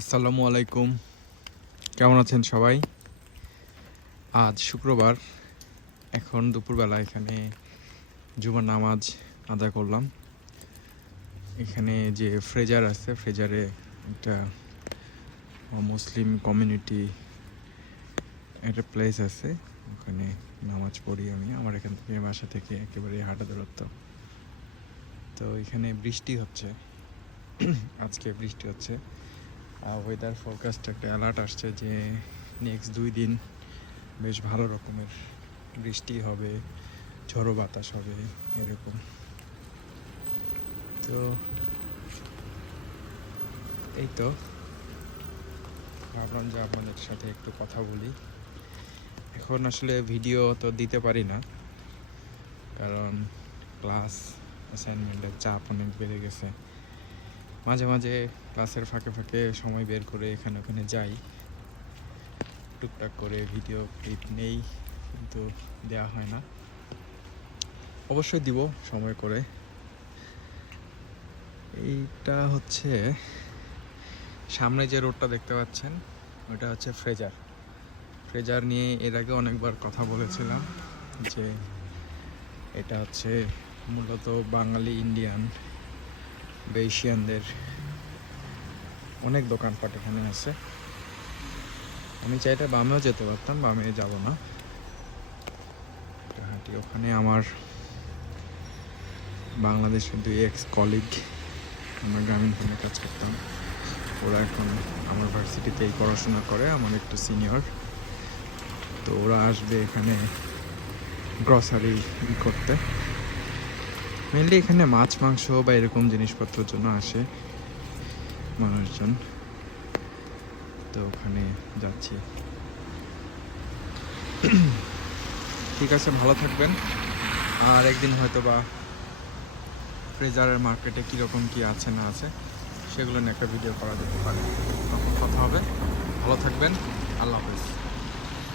আসসালামু আলাইকুম। কেমন আছেন সবাই? আজ শুক্রবার, এখন দুপুরবেলা এখানে জুমার নামাজ আদায় করলাম। এখানে যে ফ্রেজার আছে, ফ্রেজারে একটা মুসলিম কমিউনিটি একটা প্লেস আছে, ওখানে নামাজ পড়ি আমি। আমার এখান থেকে বাসা থেকে একেবারে হাঁটা দূরত্ব। তো এখানে বৃষ্টি হচ্ছে, আজকে বৃষ্টি হচ্ছে। ওয়েদার ফরকাস্ট একটা অ্যালার্ট আসছে যে নেক্সট 2 দিন বেশ ভালো রকমের বৃষ্টি হবে, ঝড়ো বাতাস হবে এরকম। তো এই তো ভাবলাম যে আপনাদের সাথে একটু কথা বলি। এখন আসলে ভিডিও তো দিতে পারি না, কারণ ক্লাস অ্যাসাইনমেন্টের চাপ অনেক বেড়ে গেছে। মাঝে মাঝে ক্লাসের ফাঁকে ফাঁকে সময় বের করে এখানে ওখানে যাই, টুকটাক করে ভিডিও ক্লিপ নেই, কিন্তু দেওয়া হয় না। অবশ্যই দিব সময় করে। এইটা হচ্ছে সামনে যে রোডটা দেখতে পাচ্ছেন, ওটা হচ্ছে ফ্রেজার। ফ্রেজার নিয়ে এর আগে অনেকবার কথা বলেছিলাম যে এটা হচ্ছে মূলত বাঙালি ইন্ডিয়ান বা এশিয়ানদের অনেক দোকানপাট এখানে আছে। আমি চাইলে বামেও যেতে পারতাম, বামে যাব না, হাঁটি। ওখানে আমার বাংলাদেশের 2 এক্স কলিগ, আমরা গ্রামীণ ফোনে কাজ করতাম, ওরা এখন আমার ভার্সিটিতেই পড়াশোনা করে, আমার একটু সিনিয়র। তো ওরা আসবে এখানে গ্রসারি করতে। মেনলি এখানে মাছ মাংস বা এরকম জিনিসপত্রের জন্য আসে মানুষজন। তো ওখানে যাচ্ছি। ঠিক আছে, ভালো থাকবেন। আর একদিন হয়তো বা ফ্রেজারের মার্কেটে কীরকম কী আছে না আছে সেগুলো নিয়ে একটা ভিডিও করা যেতে পারে, তখন কথা হবে। ভালো থাকবেন, আল্লাহ হাফেজ।